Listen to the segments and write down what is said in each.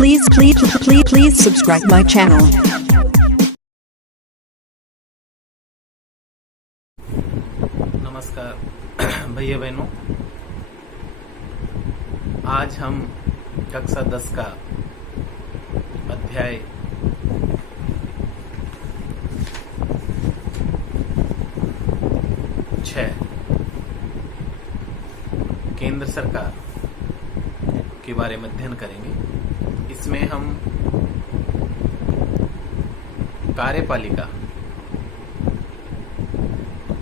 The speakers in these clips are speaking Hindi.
Please subscribe my channel. नमस्कार भैया बहनों, आज हम कक्षा 10 का अध्याय 6 केंद्र सरकार के बारे में अध्ययन करेंगे। इसमें हम कार्यपालिका,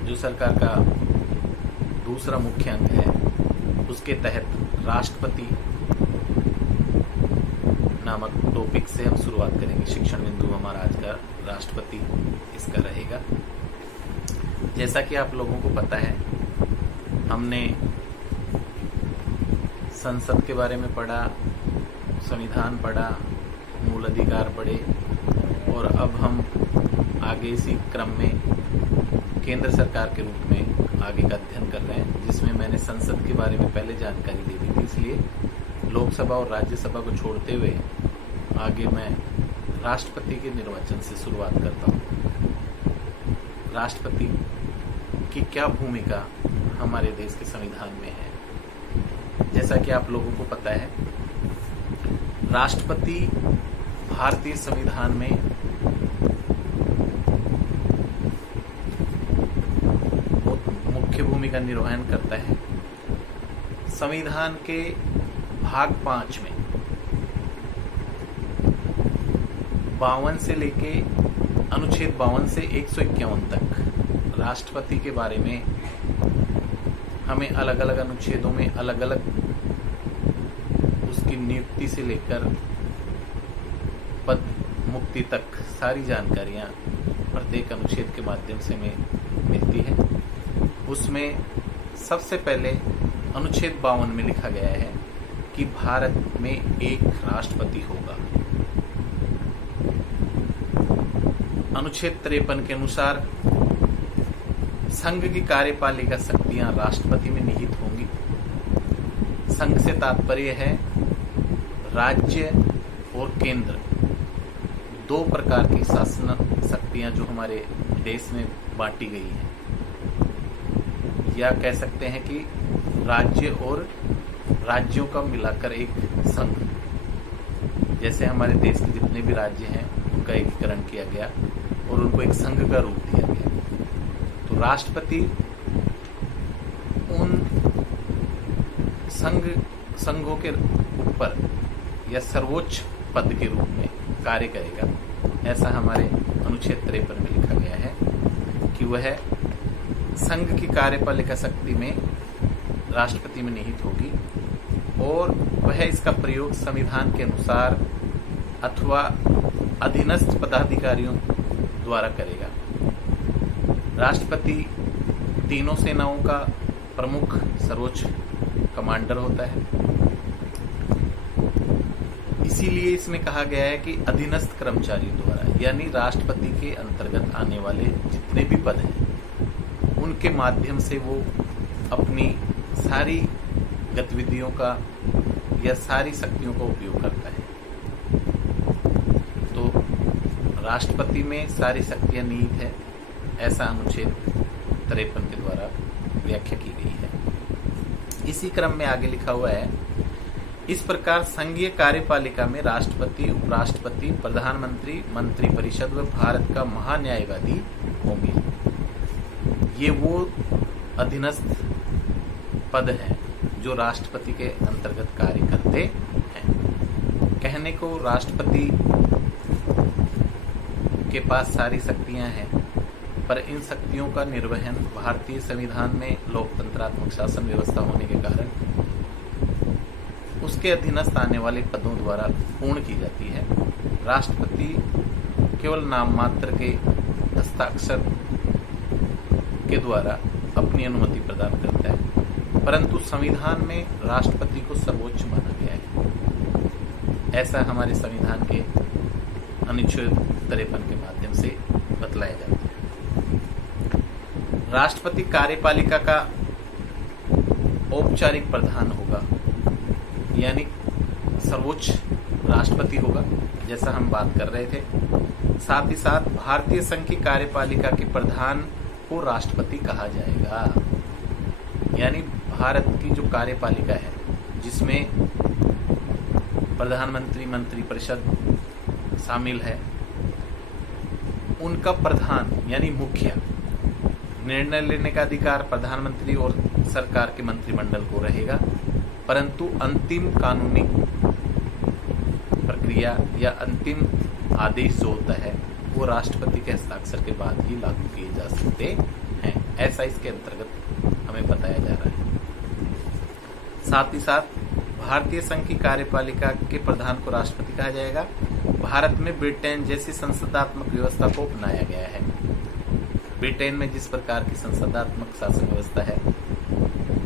जो सरकार का दूसरा मुख्य अंग है, उसके तहत राष्ट्रपति नामक टॉपिक से हम शुरुआत करेंगे। शिक्षण बिंदु हमारा आज का राष्ट्रपति इसका रहेगा। जैसा कि आप लोगों को पता है, हमने संसद के बारे में पढ़ा, संविधान पढ़ा, मूल अधिकार पढ़े और अब हम आगे इसी क्रम में केंद्र सरकार के रूप में आगे का अध्ययन कर रहे हैं, जिसमें मैंने संसद के बारे में पहले जानकारी दे दी थी। इसलिए लोकसभा और राज्यसभा को छोड़ते हुए आगे मैं राष्ट्रपति के निर्वाचन से शुरुआत करता हूँ। राष्ट्रपति की क्या भूमिका हमारे देश के संविधान में है? जैसा कि आप लोगों को पता है, राष्ट्रपति भारतीय संविधान में मुख्य भूमिका निर्वहन करता है। संविधान के भाग 5 में 52 से लेके अनुच्छेद 52 से 151 तक राष्ट्रपति के बारे में हमें अलग अलग अनुच्छेदों में अलग अलग उसकी नियुक्ति से लेकर पद मुक्ति तक सारी जानकारियां प्रत्येक अनुच्छेद के माध्यम से हमें मिलती है। उसमें सबसे पहले अनुच्छेद 52 में लिखा गया है कि भारत में एक राष्ट्रपति होगा। अनुच्छेद 53 के अनुसार संघ की कार्यपालिका शक्तियां राष्ट्रपति में निहित होंगी। संघ से तात्पर्य है राज्य और केंद्र, दो प्रकार की शासन शक्तियां जो हमारे देश में बांटी गई हैं, या कह सकते हैं कि राज्य और राज्यों का मिलाकर एक संघ। जैसे हमारे देश के जितने भी राज्य हैं उनका एकीकरण किया गया और उनको एक संघ का रूप दिया गया। तो राष्ट्रपति उन संघों के ऊपर या सर्वोच्च पद के रूप में कार्य करेगा। ऐसा हमारे अनुच्छेद 53 में लिखा गया है कि वह संघ की कार्यपालिका शक्ति में राष्ट्रपति में निहित होगी और वह इसका प्रयोग संविधान के अनुसार अथवा अधीनस्थ पदाधिकारियों द्वारा करेगा। राष्ट्रपति तीनों सेनाओं का प्रमुख सर्वोच्च कमांडर होता है। इसीलिए इसमें कहा गया है कि अधीनस्थ कर्मचारियों द्वारा, यानी राष्ट्रपति के अंतर्गत आने वाले जितने भी पद हैं उनके माध्यम से वो अपनी सारी गतिविधियों का या सारी शक्तियों का उपयोग करता है। तो राष्ट्रपति में सारी शक्तियां निहित है, ऐसा अनुच्छेद 53 के द्वारा व्याख्या की गई है। इसी क्रम में आगे लिखा हुआ है, इस प्रकार संघीय कार्यपालिका में राष्ट्रपति, उपराष्ट्रपति, प्रधानमंत्री, मंत्रिपरिषद व भारत का महान्यायवादी होंगे। ये वो अधीनस्थ पद हैं जो राष्ट्रपति के अंतर्गत कार्य करते हैं। कहने को राष्ट्रपति के पास सारी शक्तियां हैं, पर इन शक्तियों का निर्वहन भारतीय संविधान में लोकतंत्रात्मक शासन व्यवस्था होने के कारण उसके अधीनस्थ आने वाले पदों द्वारा पूर्ण की जाती है। राष्ट्रपति केवल नाम मात्र के हस्ताक्षर के द्वारा अपनी अनुमति प्रदान करता है, परंतु संविधान में राष्ट्रपति को सर्वोच्च माना गया है। ऐसा हमारे संविधान के अनुच्छेद 53 के माध्यम से बतलाया जाता है। राष्ट्रपति कार्यपालिका का औपचारिक प्रधान होगा, यानी सर्वोच्च राष्ट्रपति होगा, जैसा हम बात कर रहे थे। साथ ही साथ भारतीय संघ की कार्यपालिका के प्रधान को राष्ट्रपति कहा जाएगा। यानी भारत की जो कार्यपालिका है, जिसमें प्रधानमंत्री, मंत्रिपरिषद शामिल है, उनका प्रधान यानी मुखिया, निर्णय लेने का अधिकार प्रधानमंत्री और सरकार के मंत्रिमंडल को रहेगा, परंतु अंतिम कानूनी प्रक्रिया या अंतिम आदेश जो होता है वो राष्ट्रपति के हस्ताक्षर के बाद ही लागू किए जा सकते हैं। ऐसा इसके अंतर्गत हमें बताया जा रहा है। साथ ही साथ भारतीय संघ की कार्यपालिका के प्रधान को राष्ट्रपति कहा जाएगा। भारत में ब्रिटेन जैसी संसदात्मक व्यवस्था को अपनाया गया है। ब्रिटेन में जिस प्रकार की संसदात्मक शासन व्यवस्था है,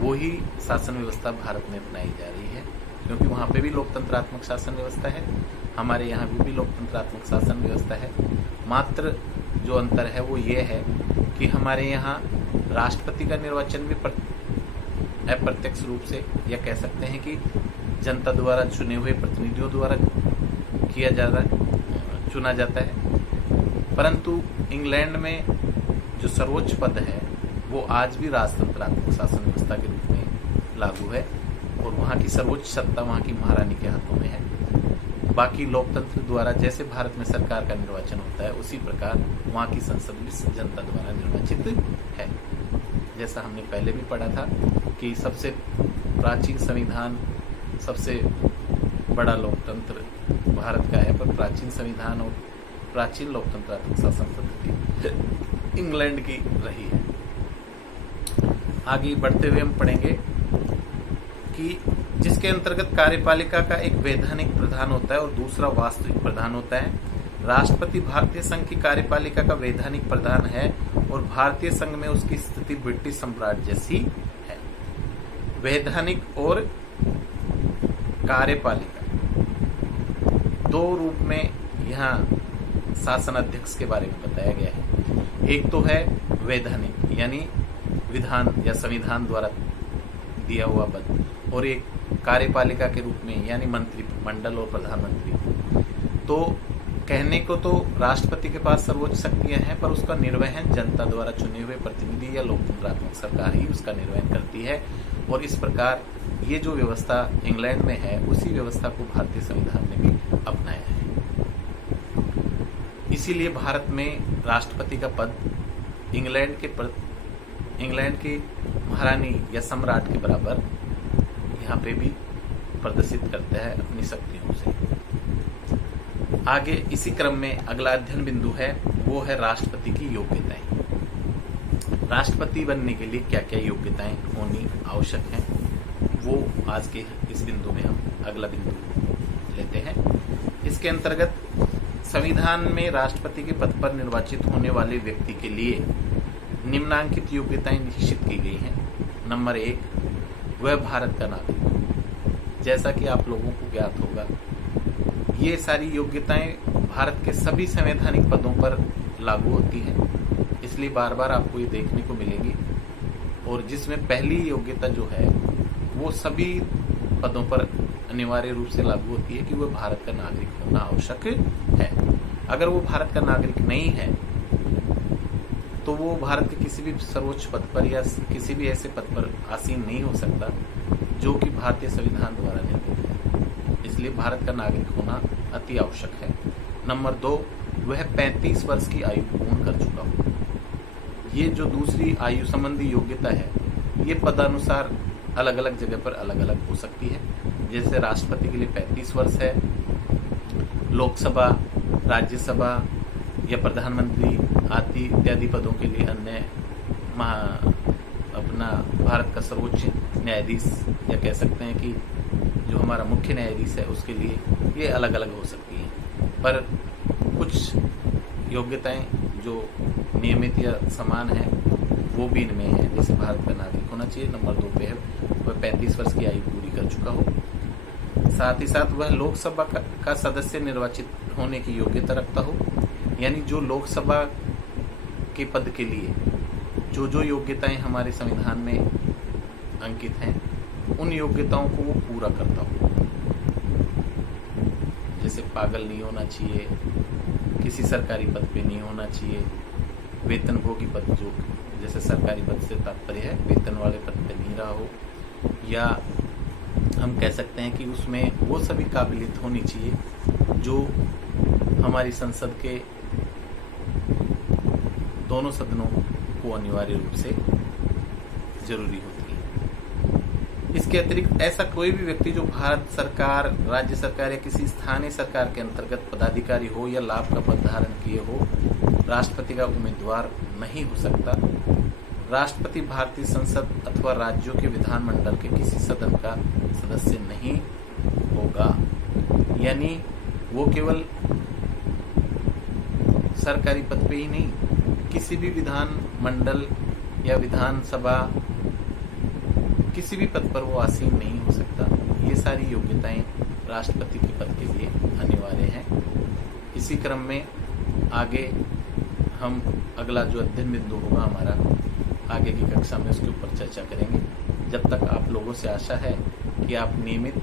वही शासन व्यवस्था भारत में अपनाई जा रही है, क्योंकि वहां पे भी लोकतंत्रात्मक शासन व्यवस्था है, हमारे यहाँ भी लोकतंत्रात्मक शासन व्यवस्था है। मात्र जो अंतर है वो ये है कि हमारे यहाँ राष्ट्रपति का निर्वाचन भी अप्रत्यक्ष रूप से, या कह सकते हैं कि जनता द्वारा चुने हुए प्रतिनिधियों द्वारा चुना जाता है, परंतु इंग्लैंड में जो सर्वोच्च पद है वो आज भी राजतंत्रात्मक शासन व्यवस्था के रूप में लागू है, और वहाँ की सर्वोच्च सत्ता वहाँ की महारानी के हाथों में है। बाकी लोकतंत्र द्वारा जैसे भारत में सरकार का निर्वाचन होता है, उसी प्रकार वहाँ की संसद भी जनता द्वारा निर्वाचित है। जैसा हमने पहले भी पढ़ा था कि सबसे प्राचीन संविधान, सबसे बड़ा लोकतंत्र भारत का है, पर प्राचीन संविधान और प्राचीन लोकतंत्रात्मक शासन पद्धति इंग्लैंड की रही है। आगे बढ़ते हुए हम पढ़ेंगे कि जिसके अंतर्गत कार्यपालिका का एक वैधानिक प्रधान होता है और दूसरा वास्तविक प्रधान होता है। राष्ट्रपति भारतीय संघ की कार्यपालिका का वैधानिक प्रधान है और भारतीय संघ में उसकी स्थिति ब्रिटिश सम्राट जैसी है। वैधानिक और कार्यपालिका दो रूप में यहाँ शासन अध्यक्ष के बारे में बताया गया है। एक तो है वैधानिक, यानी विधान या संविधान द्वारा दिया हुआ पद, और एक कार्यपालिका के रूप में, यानी मंत्रिमंडल और प्रधानमंत्री। तो कहने को तो राष्ट्रपति के पास सर्वोच्च शक्तियां हैं, पर उसका निर्वहन जनता द्वारा चुने हुए प्रतिनिधि या लोकतंत्रात्मक सरकार ही उसका निर्वहन करती है। और इस प्रकार ये जो व्यवस्था इंग्लैंड में है, उसी व्यवस्था को भारतीय संविधान ने भी अपनाया है। इसीलिए भारत में राष्ट्रपति का पद इंग्लैंड की महारानी या सम्राट के बराबर यहाँ पे भी प्रदर्शित करता है अपनी शक्तियों से। आगे इसी क्रम में अगला अध्ययन बिंदु है, वो है राष्ट्रपति की योग्यताएं। राष्ट्रपति बनने के लिए क्या क्या योग्यताएं होनी आवश्यक हैं, वो आज के इस बिंदु में हम अगला बिंदु लेते हैं। इसके अंतर्गत संविधान में राष्ट्रपति के पद पर निर्वाचित होने वाले व्यक्ति के लिए निम्नांकित योग्यताएं निश्चित की गई हैं। नंबर 1, वह भारत का नागरिक। जैसा कि आप लोगों को ज्ञात होगा, ये सारी योग्यताएं भारत के सभी संवैधानिक पदों पर लागू होती हैं, इसलिए बार बार आपको ये देखने को मिलेगी। और जिसमें पहली योग्यता जो है वो सभी पदों पर अनिवार्य रूप से लागू होती है कि वह भारत का नागरिक होना आवश्यक है। अगर वो भारत का नागरिक नहीं है तो वो भारत के किसी भी सर्वोच्च पद पर या किसी भी ऐसे पद पर आसीन नहीं हो सकता जो कि भारतीय संविधान द्वारा निर्मित है। इसलिए भारत का नागरिक होना अति आवश्यक है। नंबर 2, वह 35 वर्ष की आयु पूर्ण कर चुका हो। ये जो दूसरी आयु संबंधी योग्यता है, ये पदानुसार अलग अलग जगह पर अलग अलग हो सकती है। जैसे राष्ट्रपति के लिए 35 वर्ष है, लोकसभा, राज्यसभा या प्रधानमंत्री आदि इत्यादि पदों के लिए अन्य अपना भारत का सर्वोच्च न्यायाधीश, या कह सकते हैं कि जो हमारा मुख्य न्यायाधीश है, उसके लिए ये अलग अलग हो सकती हैं। पर कुछ योग्यताएं जो नियमित या समान है वो भी इनमें है। जैसे भारत का नागरिक होना चाहिए। नंबर 2 पे है वह 35 वर्ष की आयु पूरी कर चुका हो। साथ ही साथ वह लोकसभा का सदस्य निर्वाचित होने की योग्यता रखता हो। यानी जो लोकसभा के पद के लिए जो योग्यताएं हमारे संविधान में अंकित हैं, उन योग्यताओं को वो पूरा करता हो। पागल नहीं होना चाहिए, किसी सरकारी पद पे नहीं होना चाहिए, वेतनभोगी पद, जो जैसे सरकारी पद से तात्पर्य है वेतन वाले पद पे नहीं रहा हो, या हम कह सकते हैं कि उसमें वो सभी काबिलियत होनी चाहिए जो हमारी संसद के दोनों सदनों को अनिवार्य रूप से जरूरी होती है। इसके अतिरिक्त ऐसा कोई भी व्यक्ति जो भारत सरकार, राज्य सरकार या किसी स्थानीय सरकार के अंतर्गत पदाधिकारी हो या लाभ का पद धारण किए हो, राष्ट्रपति का उम्मीदवार नहीं हो सकता। राष्ट्रपति भारतीय संसद अथवा राज्यों के विधानमंडल के किसी सदन का सदस्य नहीं होगा। यानी वो केवल सरकारी पद पे ही नहीं, किसी भी विधानमंडल या विधानसभा किसी भी पद पर वो आसीन नहीं हो सकता। ये सारी योग्यताएं राष्ट्रपति के पद के लिए अनिवार्य हैं। इसी क्रम में आगे हम अगला जो अध्ययन बिंदु होगा हमारा आगे की कक्षा में उसके ऊपर चर्चा करेंगे। जब तक आप लोगों से आशा है कि आप नियमित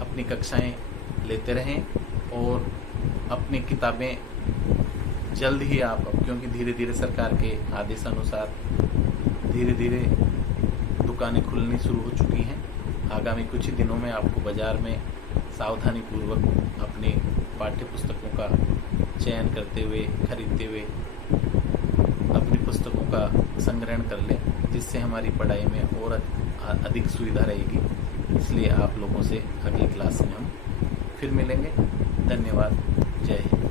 अपनी कक्षाएं लेते रहें और अपनी किताबें जल्द ही आप, क्योंकि धीरे धीरे सरकार के आदेशानुसार धीरे धीरे दुकानें खुलनी शुरू हो चुकी हैं। आगामी कुछ ही दिनों में आपको बाजार में सावधानी पूर्वक अपनी पाठ्य पुस्तकों का चयन करते हुए, खरीदते हुए अपनी पुस्तकों का संग्रहण कर लें, जिससे हमारी पढ़ाई में और अधिक सुविधा रहेगी। इसलिए आप लोगों से अगली क्लास में हम फिर मिलेंगे। धन्यवाद। जय हिंद।